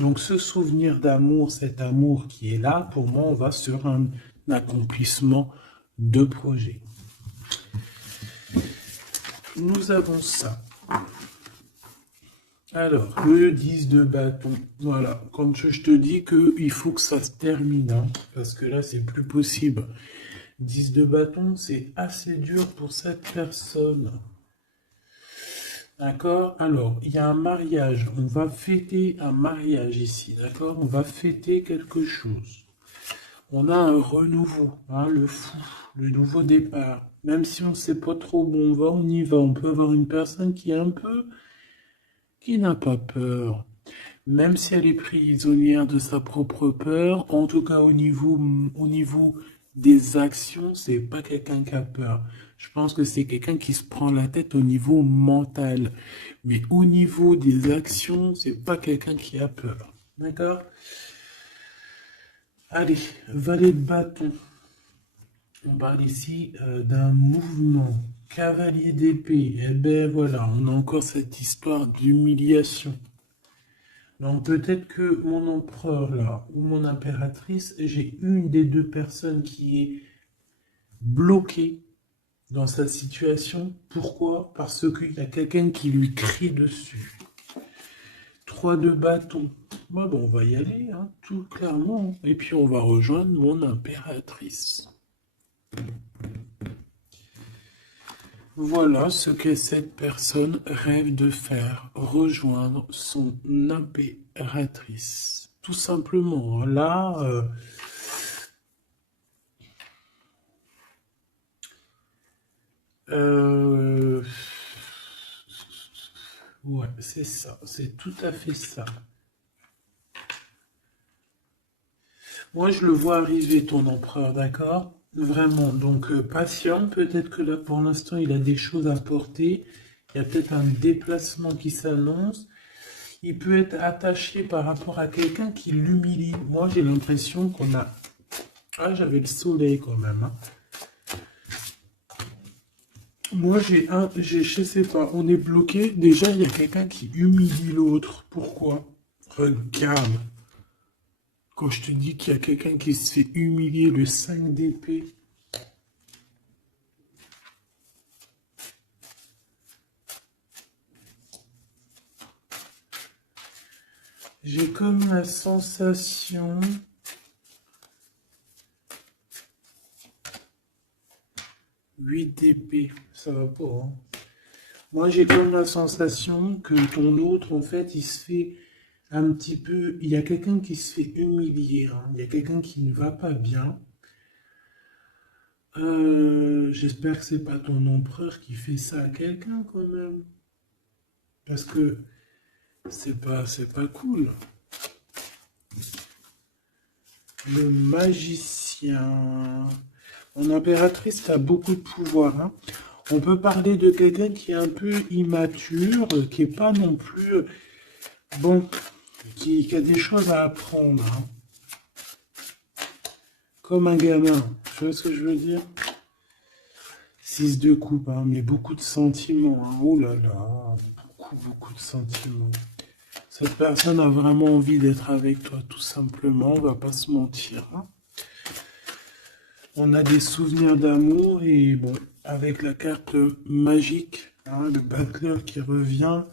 Donc ce souvenir d'amour, cet amour qui est là, pour moi, on va sur un accomplissement de projet. Nous avons ça. Alors, le 10 de bâton. Voilà, comme je te dis qu'il faut que ça se termine, hein, parce que là, c'est plus possible. 10 de bâton, c'est assez dur pour cette personne. D'accord? Alors, il y a un mariage. On va fêter un mariage ici. D'accord? On va fêter quelque chose. On a un renouveau, hein, le fou, le nouveau départ. Même si on ne sait pas trop où on va, on y va. On peut avoir une personne qui est un peu... qui n'a pas peur. Même si elle est prisonnière de sa propre peur, en tout cas au niveau des actions, c'est pas quelqu'un qui a peur. Je pense que c'est quelqu'un qui se prend la tête au niveau mental. Mais au niveau des actions, c'est pas quelqu'un qui a peur. D'accord? Allez, valet de bâton. On parle ici d'un mouvement. Cavalier d'épée. Eh ben voilà, on a encore cette histoire d'humiliation. Donc peut-être que mon empereur là, ou mon impératrice, j'ai une des deux personnes qui est bloquée dans sa situation. Pourquoi? Parce qu'il y a quelqu'un qui lui crie dessus. 3 de bâton. Bon, on va y aller, hein, tout clairement. Et puis on va rejoindre mon impératrice. Voilà ce que cette personne rêve de faire, rejoindre son impératrice. Tout simplement, là, ouais, c'est ça, c'est tout à fait ça. Moi, je le vois arriver, ton empereur, d'accord? Vraiment, donc patient, peut-être que là, pour l'instant, il a des choses à porter. Il y a peut-être un déplacement qui s'annonce. Il peut être attaché par rapport à quelqu'un qui l'humilie. Moi, j'ai l'impression qu'on a... Ah, j'avais le soleil quand même. Hein. Moi, je sais pas, on est bloqué. Déjà, il y a quelqu'un qui humilie l'autre. Pourquoi? Regarde. Quand je te dis qu'il y a quelqu'un qui se fait humilier, le 5 d'épée. J'ai comme la sensation... 8 d'épée, ça va pas. Hein. Moi, j'ai comme la sensation que ton autre, en fait, il se fait un petit peu... Il y a quelqu'un qui se fait humilier. Hein. Il y a quelqu'un qui ne va pas bien. J'espère que c'est pas ton empereur qui fait ça à quelqu'un, quand même. Parce que c'est pas cool. Le magicien. Mon impératrice a beaucoup de pouvoir. Hein. On peut parler de quelqu'un qui est un peu immature, qui est pas non plus... Bon, qui a des choses à apprendre. Hein. Comme un gamin. Tu vois ce que je veux dire? 6 de coupe, hein, mais beaucoup de sentiments. Hein. Oh là là, beaucoup de sentiments. Cette personne a vraiment envie d'être avec toi, tout simplement. On va pas se mentir. Hein. On a des souvenirs d'amour et bon, avec la carte magique, hein, le battleur qui revient,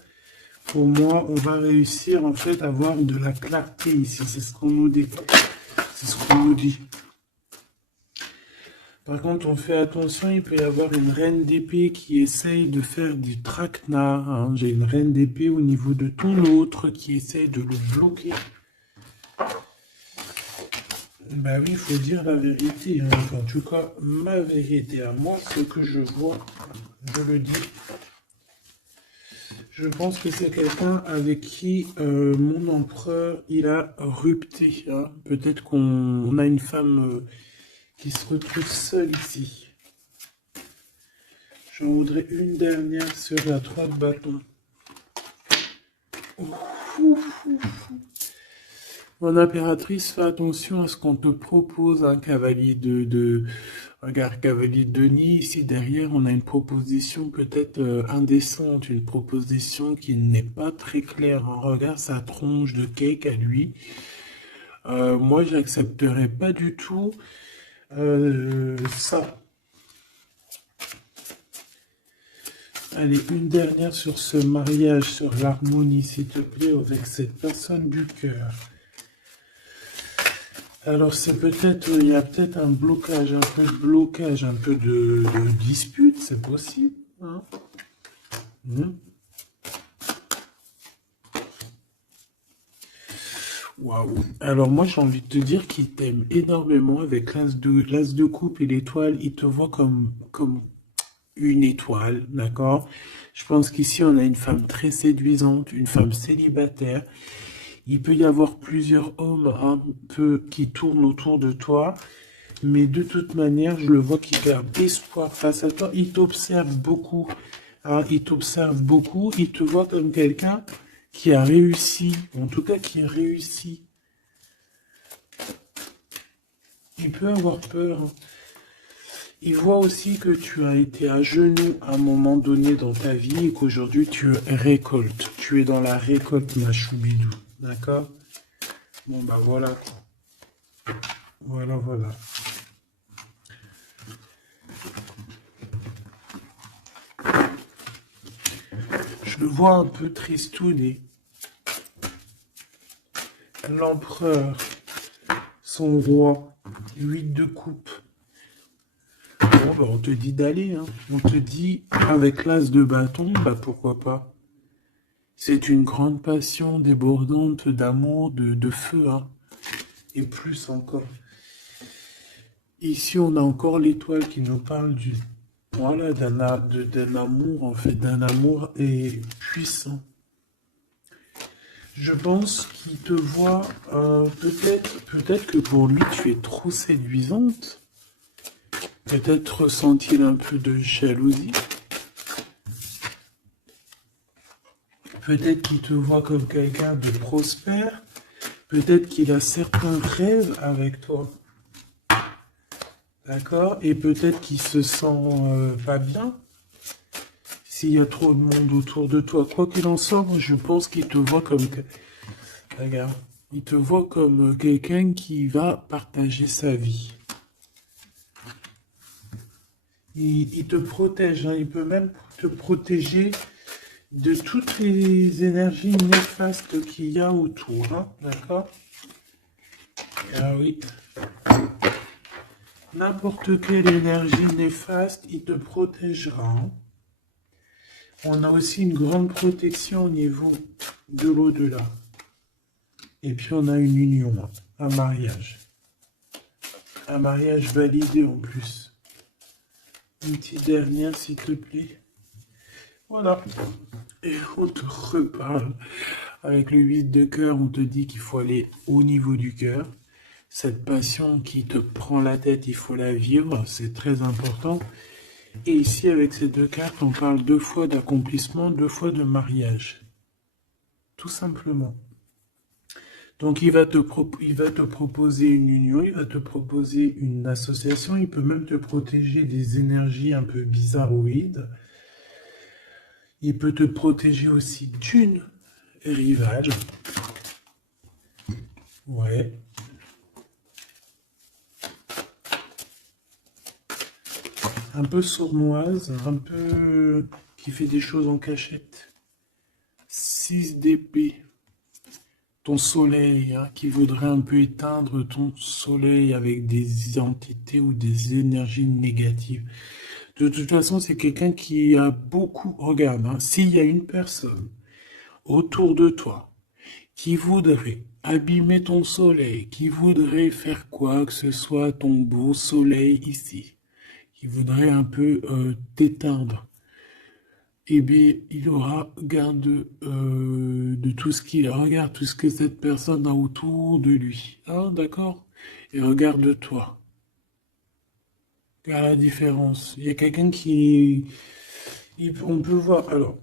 pour moi, on va réussir en fait à avoir de la clarté ici. C'est ce qu'on nous dit. C'est ce qu'on nous dit. Par contre, on fait attention, il peut y avoir une reine d'épée qui essaye de faire du traquenard. Hein. J'ai une reine d'épée au niveau de ton autre qui essaye de le bloquer. Bah oui, il faut dire la vérité, hein. En tout cas, ma vérité à moi, ce que je vois, je le dis. Je pense que c'est quelqu'un avec qui mon empereur, il a rupté, hein. Peut-être qu'on a une femme qui se retrouve seule ici. J'en voudrais une dernière sur la 3 de bâton. Ouf, ouf, ouf. Mon impératrice, fais attention à ce qu'on te propose, un cavalier regarde, cavalier de Denis. Ici derrière, on a une proposition peut-être indécente, une proposition qui n'est pas très claire, hein. Regarde sa tronche de cake à lui. Moi, j'accepterais pas du tout ça. Allez, une dernière sur ce mariage, sur l'harmonie, s'il te plaît, avec cette personne du cœur. Alors c'est peut-être, il y a peut-être un blocage, un peu de blocage, un peu de dispute, c'est possible, hein. Waouh. Alors moi j'ai envie de te dire qu'il t'aime énormément avec l'as de coupe et l'étoile, il te voit comme une étoile, d'accord? Je pense qu'ici on a une femme très séduisante, une femme célibataire. Il peut y avoir plusieurs hommes un peu qui tournent autour de toi, mais de toute manière, je le vois qui perd espoir face à toi. Il t'observe beaucoup, hein, il t'observe beaucoup, il te voit comme quelqu'un qui a réussi, en tout cas qui a réussi. Il peut avoir peur, hein. Il voit aussi que tu as été à genoux à un moment donné dans ta vie et qu'aujourd'hui tu récoltes. Tu es dans la récolte, ma choubidou. D'accord? Bon, bah voilà, quoi. Voilà, voilà. Je le vois un peu tristouné. L'empereur, son roi, 8 de coupe. Bon, bah, on te dit d'aller, hein. On te dit, avec l'as de bâton, bah pourquoi pas. C'est une grande passion débordante d'amour, de feu, hein. Et plus encore. Ici, on a encore l'étoile qui nous parle voilà, d'un amour, en fait, d'un amour et puissant. Je pense qu'il te voit, peut-être que pour lui, tu es trop séduisante. Peut-être ressent-il un peu de jalousie. Peut-être qu'il te voit comme quelqu'un de prospère. Peut-être qu'il a certains rêves avec toi. D'accord? Et peut-être qu'il se sent pas bien s'il y a trop de monde autour de toi. Quoi qu'il en soit, je pense qu'il te voit comme... Regarde. Il te voit comme quelqu'un qui va partager sa vie. Il te protège, hein. Il peut même te protéger de toutes les énergies néfastes qu'il y a autour, hein. D'accord? Ah oui. N'importe quelle énergie néfaste, il te protégera, hein. On a aussi une grande protection au niveau de l'au-delà. Et puis on a une union, hein. Un mariage. Un mariage validé en plus. Une petite dernière, s'il te plaît. Voilà. Et on te reparle. Avec le 8 de cœur, on te dit qu'il faut aller au niveau du cœur. Cette passion qui te prend la tête, il faut la vivre, c'est très important. Et ici, avec ces deux cartes, on parle 2 fois d'accomplissement, 2 fois de mariage. Tout simplement. Donc, il va te proposer une union, il va te proposer une association, il peut même te protéger des énergies un peu bizarroïdes. Il peut te protéger aussi d'une rivale. Ouais. Un peu sournoise, un peu qui fait des choses en cachette. 6 d'épée. Ton soleil, hein, qui voudrait un peu éteindre ton soleil avec des entités ou des énergies négatives. De toute façon, c'est quelqu'un qui a beaucoup... Regarde, hein, s'il y a une personne autour de toi qui voudrait abîmer ton soleil, qui voudrait faire quoi que ce soit ton beau soleil ici, qui voudrait un peu t'éteindre, eh bien, il aura garde de tout ce qu'il regarde, tout ce que cette personne a autour de lui. Hein, d'accord? Et regarde-toi. Regarde la différence. Il y a quelqu'un qui... on peut voir. Alors,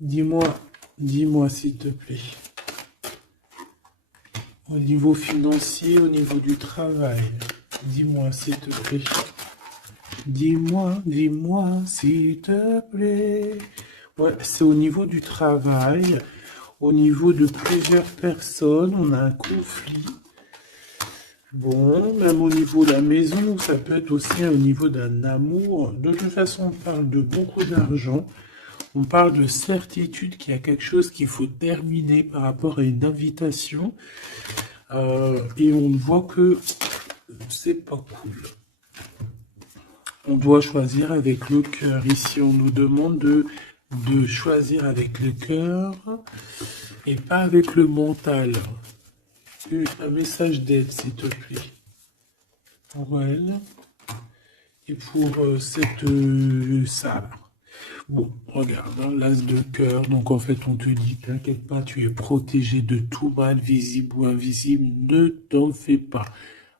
dis-moi s'il te plaît. Au niveau financier, au niveau du travail. Dis-moi s'il te plaît. Dis-moi s'il te plaît. Ouais, c'est au niveau du travail, au niveau de plusieurs personnes, on a un conflit. Bon, même au niveau de la maison, ça peut être aussi au niveau d'un amour. De toute façon, on parle de beaucoup d'argent. On parle de certitude qu'il y a quelque chose qu'il faut terminer par rapport à une invitation. Et on voit que c'est pas cool. On doit choisir avec le cœur. Ici, on nous demande de choisir avec le cœur et pas avec le mental. Un message d'aide, s'il te plaît. Pour elle et pour cette salle. Bon, regarde, hein, l'as de cœur. Donc, en fait, on te dit, t'inquiète pas, tu es protégé de tout mal, visible ou invisible. Ne t'en fais pas.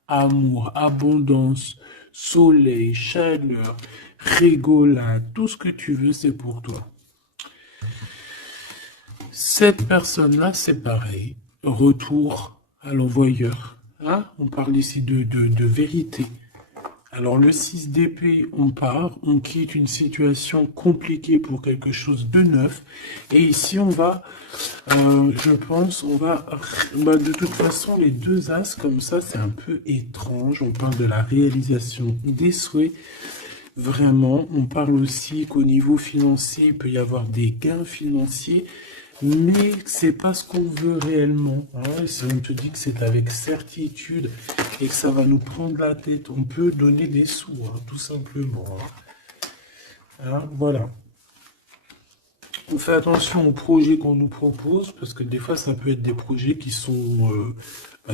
Amour, abondance, soleil, chaleur, rigolade, tout ce que tu veux, c'est pour toi. Cette personne-là, c'est pareil. Retour à l'envoyeur. Hein? On parle ici de vérité. Alors, le 6 d'épée, on part, on quitte une situation compliquée pour quelque chose de neuf. Et ici, on va, je pense, on va, de toute façon, les deux as, comme ça, c'est un peu étrange. On parle de la réalisation des souhaits. Vraiment, on parle aussi qu'au niveau financier, il peut y avoir des gains financiers. Mais c'est pas ce qu'on veut réellement. Hein. Si on te dit que c'est avec certitude et que ça va nous prendre la tête, on peut donner des sous, hein, tout simplement. Hein, voilà. On fait attention aux projets qu'on nous propose, parce que des fois, ça peut être des projets qui sont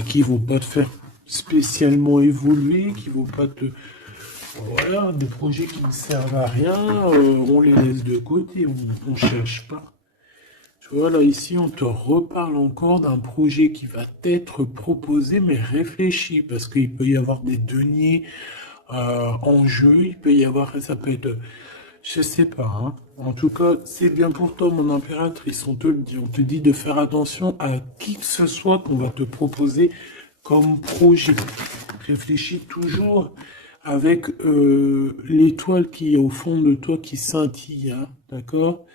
qui vont pas te faire spécialement évoluer, qui vont pas te... Voilà, des projets qui ne servent à rien, on les laisse de côté, on cherche pas. Voilà, ici, on te reparle encore d'un projet qui va t'être proposé, mais réfléchi, parce qu'il peut y avoir des deniers en jeu, il peut y avoir, ça peut être, je sais pas, hein. En tout cas, c'est bien pour toi, mon impératrice, on te dit de faire attention à qui que ce soit qu'on va te proposer comme projet. Réfléchis toujours avec l'étoile qui est au fond de toi qui scintille, hein, d'accord?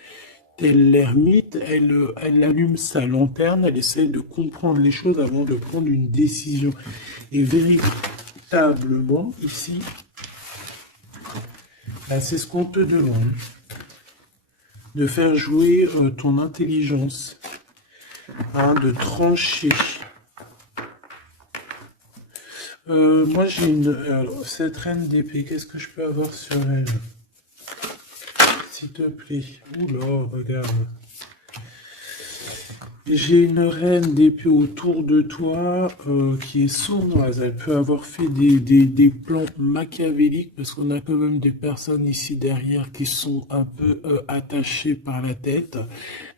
Telle l'ermite, elle allume sa lanterne, elle essaie de comprendre les choses avant de prendre une décision. Et véritablement, ici, là, c'est ce qu'on te demande. De faire jouer ton intelligence. Hein, de trancher. Moi, j'ai une... Alors, cette reine d'épée, qu'est-ce que je peux avoir sur elle? S'il te plaît. Oula, regarde. J'ai une reine d'épée autour de toi qui est sournoise. Elle peut avoir fait des plans machiavéliques parce qu'on a quand même des personnes ici derrière qui sont un peu attachées par la tête.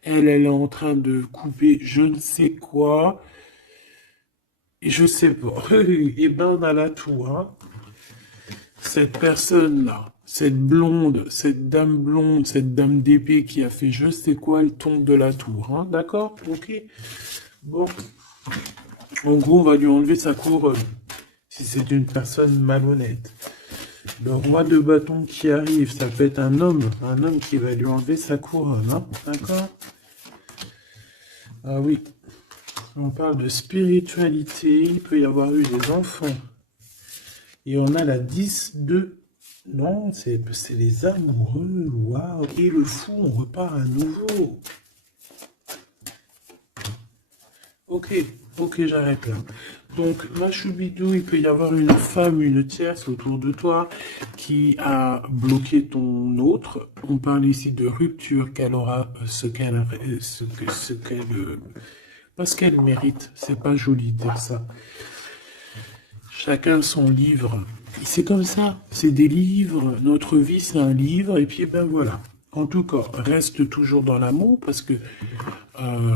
Elle est en train de couper je ne sais quoi. Et je sais pas. Et ben on a la tour. Hein. Cette personne-là. Cette blonde, cette dame d'épée qui a fait je sais quoi, elle tombe de la tour, hein, d'accord? Ok. Bon. En gros, on va lui enlever sa couronne, si c'est une personne malhonnête. Le roi de bâton qui arrive, ça peut être un homme qui va lui enlever sa couronne, hein, d'accord? Ah oui. On parle de spiritualité, il peut y avoir eu des enfants. Et on a la 10 de... Non, c'est les amoureux, waouh. Et le fou, on repart à nouveau. Ok, j'arrête là. Donc, ma choubidou, il peut y avoir une femme, une tierce autour de toi qui a bloqué ton autre. On parle ici de rupture, qu'elle aura pas ce qu'elle mérite. C'est pas joli de dire ça. Chacun son livre. C'est comme ça. C'est des livres. Notre vie, c'est un livre. Et puis, ben voilà. En tout cas, reste toujours dans l'amour parce que,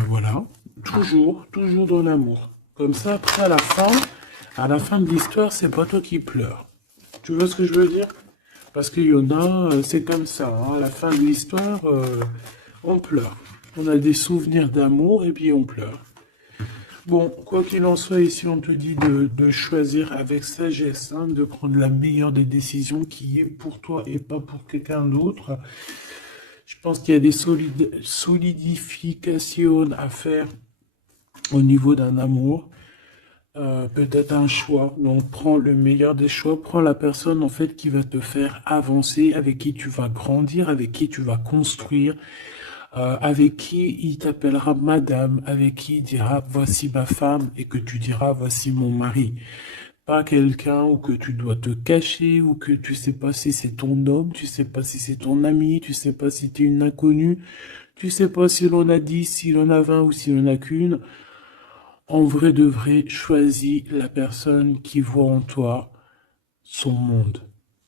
voilà, toujours dans l'amour. Comme ça, après, à la fin de l'histoire, c'est pas toi qui pleures. Tu vois ce que je veux dire? Parce qu'il y en a, c'est comme ça. Hein. À la fin de l'histoire, on pleure. On a des souvenirs d'amour et puis on pleure. Bon, quoi qu'il en soit, ici, on te dit de choisir avec sagesse, hein, de prendre la meilleure des décisions qui est pour toi et pas pour quelqu'un d'autre. Je pense qu'il y a des solidifications à faire au niveau d'un amour. Peut-être un choix. Donc, prends le meilleur des choix. Prends la personne, en fait, qui va te faire avancer, avec qui tu vas grandir, avec qui tu vas construire, avec qui il t'appellera madame, avec qui il dira voici ma femme et que tu diras voici mon mari. Pas quelqu'un où que tu dois te cacher, ou que tu sais pas si c'est ton homme, tu sais pas si c'est ton ami, tu sais pas si t'es une inconnue, tu sais pas si l'on a 10, si l'on a 20 ou si l'on a qu'une. En vrai de vrai, choisis la personne qui voit en toi son monde.